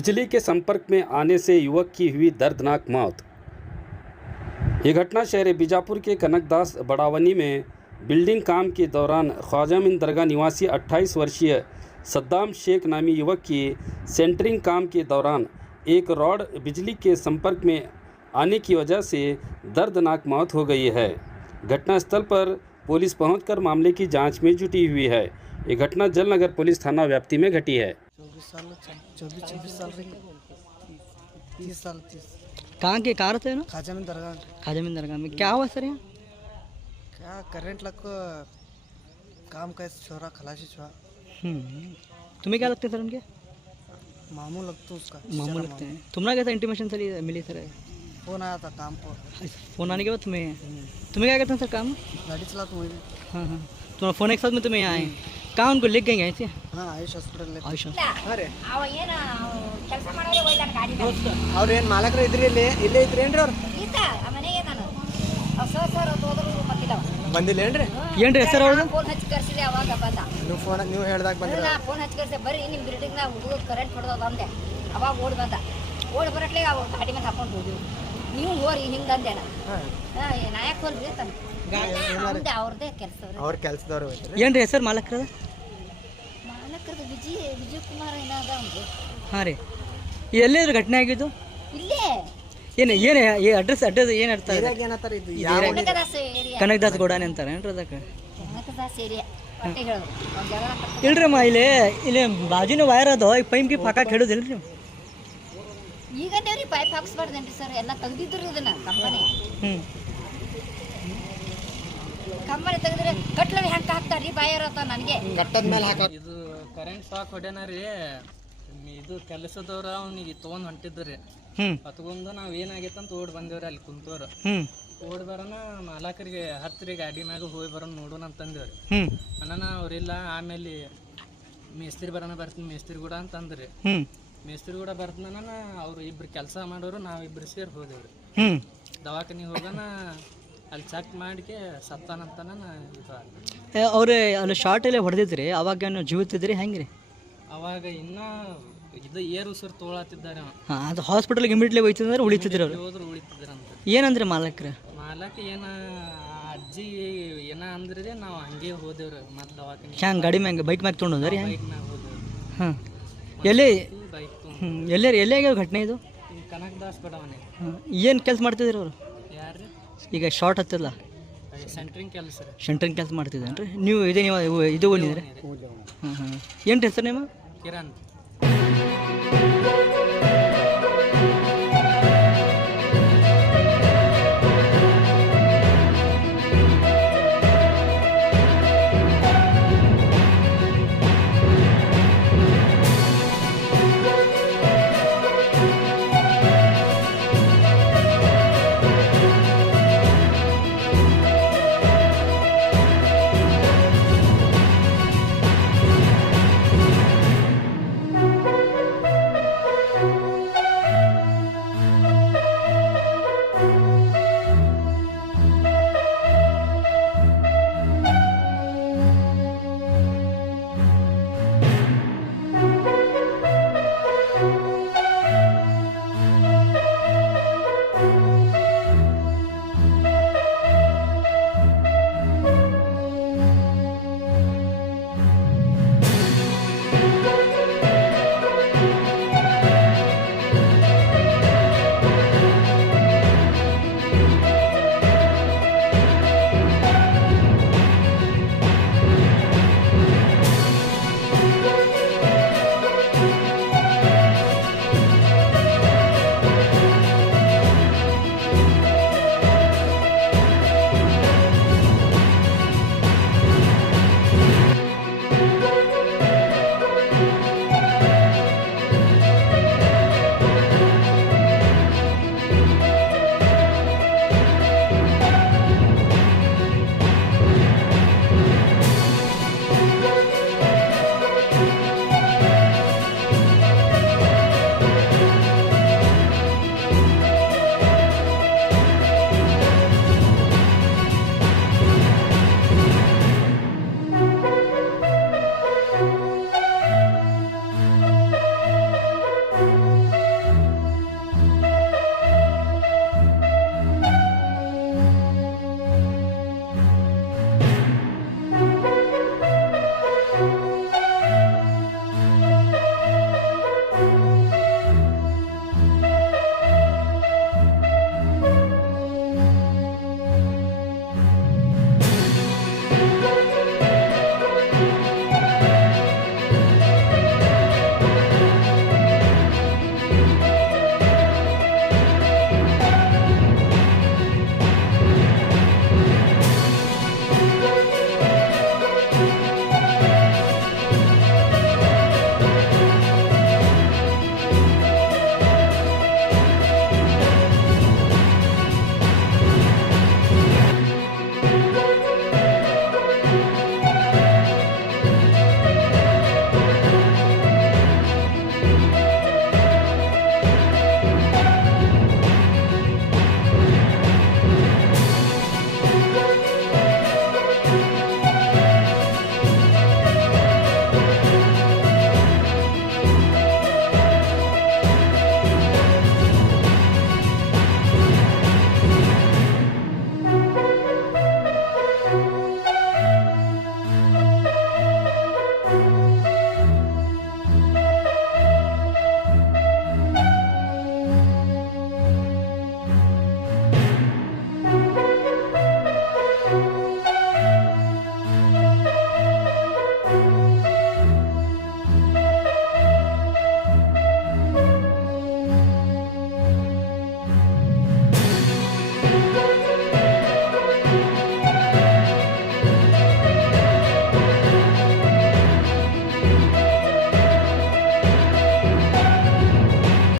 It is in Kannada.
बिजली के संपर्क में आने से युवक की हुई दर्दनाक मौत। ये घटना शहर बीजापुर के कनकदास बड़ावनी में बिल्डिंग काम के दौरान ख्वाजा अमीन दरगाह निवासी 28 वर्षीय सद्दाम शेख नामी युवक की सेंटरिंग काम के दौरान एक रॉड बिजली के संपर्क में आने की वजह से दर्दनाक मौत हो गई है। घटनास्थल पर पुलिस पहुंचकर मामले की जांच में जुटी हुई है। ये घटना जलनगर पुलिस थाना व्याप्ति में घटी है। 24 साल 30 साल कहाँ के कार थे ना? खाजा में दरगाह में क्या हुआ सर यहाँ? क्या करंट लग को काम का छोरा खलासी छोरा तुम्हें क्या लगता है सर उनके? मामू लगता उसका मामू लगते हैं। तुम्हारा कैसा इंटीमेशन सर मिली सर? फोन आया था काम पर। फ़ोन आने के बाद तुम्हें क्या करते हैं सर काम? गाड़ी चलाता हूँ। हाँ हाँ, तुम्हारा फ़ोन एक साथ में तुम्हें यहाँ आए कहाँ उनको लेके गए ऐसे? हाँ आयुष हास्पिटल आयुष अरे ಕೆಲಸ ಮಾಡೋರೆ ಹೋಯ್ತಾನ ಗಾಡಿ ಅವ್ರು ಏನು ಮಾಲಕರು ಇದ್ರಿ ಇಲ್ಲೇ ಇದ್ರೇನ್ರಿ ಅವ್ರು ಈತ ಮನೆಗೆ ಇದಾನ ಸರ್ ಹೋದ್ರು ಮತ್ತಿಲ್ಲ ಬಂದಿಲ್ಲೇನ್ರಿ ಏನ್ರಿ ಹೆಸರು ಅವ್ರದ್ದು? ಫೋನ್ ಹಚ್ಚಿ ಕರ್ಸಿದೆ ಅವಾಗ ಬಂದ ನೀವು ಹೇಳ್ದಾಗ ಬಂದಿಲ್ಲ ಫೋನ್ ಹಚ್ಚಿ ಕರ್ಸಿದೆ ಬರ್ರಿ ನಿಮ್ಮ ಬಿಲ್ಡಿಂಗ್ನಾಗ ಹುಡುಗ ಕರೆಂಟ್ ಹೊಡೆದ ಅಂದೆ ಅವಾಗ ಓಡಿ ಬಂದ ಓಡಿ ಬರಟ್ಲೆ ಅವ್ರು ಗಾಡಿ ಮೇಲೆ ಹಾಕೊಂಡು ಹೋದ್ವಿ ನೀವು ಹೋರಿ ಹಿಂಗೆ ಅಂದೇನ ನಾಯಕ್ ಹೋಲ್ರಿ ತಂದೆ ಅವ್ರದ್ದೇ ಕೆಲಸ ಅವ್ರ ಕೆಲಸದವ್ರು ಏನ್ರಿ ಹೆಸರು ಮಾಲಕರದ? ಮಾಲಕರದು ವಿಜಯ್ ಕುಮಾರ್ ಏನಾದ ಅವ್ನು. ಹಾಂ ರೀ, ಎಲ್ಲಿದ್ರು ಘಟನೆ ಆಗಿದ್ದು? ಇಲ್ಲೇ ಏನು ಅಡ್ರೆಸ್ ಏನು ಇರ್ತಾ ಇದೆ? ಏನಂತಾರೆ ಇದು ಕನಕದಾಸ ಏರಿಯಾ ಕನಕದಾಸ್ ಗೋಡಾನೆ ಅಂತಾರೆ ಏನ್ರಿ ಅದಕ್ಕೆ? ಕನಕದಾಸ ಏರಿಯಾ ಪಟ್ಟೆ ಹೇಳೋದು ಒಂದು ಜಾಗ ಇಲ್ರಿ ಅಮ್ಮ, ಇಲ್ಲಿ ಬಾಜಿನ ವೈರ್ ಅದು ಈ ಪೈಪ್ ಗಿಪ್ ಹಾಕಕ್ಕೆ ಹೇಳೋದಿಲ್ರಿ ನೀವು? ಈಗ ದೇವ್ರಿ ಪೈಪ್ ಹಾಕ್ಸ್ಬಾರ್ದೇನ್ರಿ ಸರ್, ಎಲ್ಲ ತೆಗ್ದಿದ್ರು ಇದನ್ನ ಕಂಪನಿ ತೆಗೆದ್ರೆ ಕಟ್ಲಲ್ಲಿ ಹೆಂಗೆ ಹಾಕ್ತಾರ್ರಿ ಬಾಯರ್ ಅಂತ ನನಗೆ ಕಟ್ಟದ ಮೇಲೆ ಹಾಕ ಇದು ಕರೆಂಟ್ ಶಾಕ್ ಹೊಡ್ಯಾನ ರೀ. ಇದು ಕೆಲಸದವ್ರ ಅವ್ನಿಗೆ ತೊಗೊಂಡು ಹೊಂಟಿದ್ರಿ. ಹತ್ಕೊಂಡು ನಾವು ಏನಾಗೈತೆ ಅಂತ ಓಡಿ ಬಂದೇವ್ರಿ. ಅಲ್ಲಿ ಕುಂತವ್ರು ಓಡಿ ಬರೋಣ ಮಾಲಕರಿಗೆ ಹತ್ತಿರ ಗಾಡಿ ಮ್ಯಾಗ ಹೋಗಿ ಬರೋಣ ನೋಡೋಣ ಅಂತಂದೇವ್ರಿ. ಅಣ್ಣ ಅವ್ರಿಲ್ಲ. ಆಮೇಲೆ ಮೇಸ್ತ್ರಿ ಬರೋಣ ಬರ್ತೀನಿ ಮೇಸ್ತ್ರಿ ಕೂಡ ಅಂತಂದ್ರಿ. ಮೇಸ್ತ್ರಿ ಕೂಡ ಬರ್ತಾನ ಅವ್ರು ಇಬ್ರು ಕೆಲಸ ಮಾಡೋರು ನಾವಿಬ್ರು ಸೇರಿ ಹೋದೇವ್ರಿ. ದವಾಖಾನಿಗೆ ಹೋಗೋಣ ಅಲ್ಲಿ ಚೆಕ್ ಮಾಡಿಕೆ ಸತ್ತಾನಂತಾನ ಇದು ಅವ್ರು ಅಲ್ಲಿ ಶಾರ್ಟ್ ಎಲ್ಲ ಹೊಡೆದಿದ್ರಿ ಅವಾಗ ನೀವು ಜೀವಿತಿದ್ರಿ ಹೆಂಗೆ ರೀ? ಅವಾಗ ಇನ್ನೂ ಇದು ಏರ್ ಉಸಿರು ತೊಗೊಳತ್ತಿದ್ದಾರೆ. ಹಾಂ, ಅದು ಹಾಸ್ಪಿಟಲ್ಗೆ ಇಮಿಡಿಯೇಟ್ಲಿ ಹೋಯ್ತಿದ್ರೆ ಉಳಿತಿದ್ರು ಅವ್ರು. ಹೋದ್ರು ಉಳಿತಿದ್ರಂತ. ಏನಂದ್ರೆ ಮಾಲಕ್ರ ಏನ ಅಜ್ಜಿ ಏನ ಅಂದ್ರಿ ನಾವು ಹಂಗೆ ಹೋದೇವ್ರಿ. ಮತ್ತೆ ದವಾಖಾನೆ ಹ್ಯಾಂಗೆ ಗಾಡಿ ಮ್ಯಾಗ ಬೈಕ್ ಮ್ಯಾಗ ತೊಗೊಂಡೋದ್ರಿ? ಬೈಕ್ ಮ್ಯಾಗ ಹೋದೇವ್ರಿ. ಹಾಂ, ಎಲ್ಲಿ ಬೈಕ್ ಎಲ್ಲಿ ಆಗ್ಯಾವ ಘಟನೆ ಇದು? ಕನಕದಾಸ್ ಬಡಾವಣೆ. ಏನು ಕೆಲಸ ಮಾಡ್ತಿದ್ರಿ ಅವರು? ಯಾರ್ರಿ? ಈಗ ಶಾರ್ಟ್ ಹತ್ತಿಲ್ಲ ಸೆಂಟ್ರಿಂಗ್ ಕೆಲಸ ರೀ. ಸೆಂಟ್ರಿಂಗ್ ಕೆಲಸ ಮಾಡ್ತಿದ್ದೇನೆ ರೀ ನೀವು? ಇದು ಬಂದಿದ್ರಿ? ಹಾಂ ಹಾಂ, ಏನು ಹೆಸರು ನಿಮ್ಮ? ಕಿರಣ್.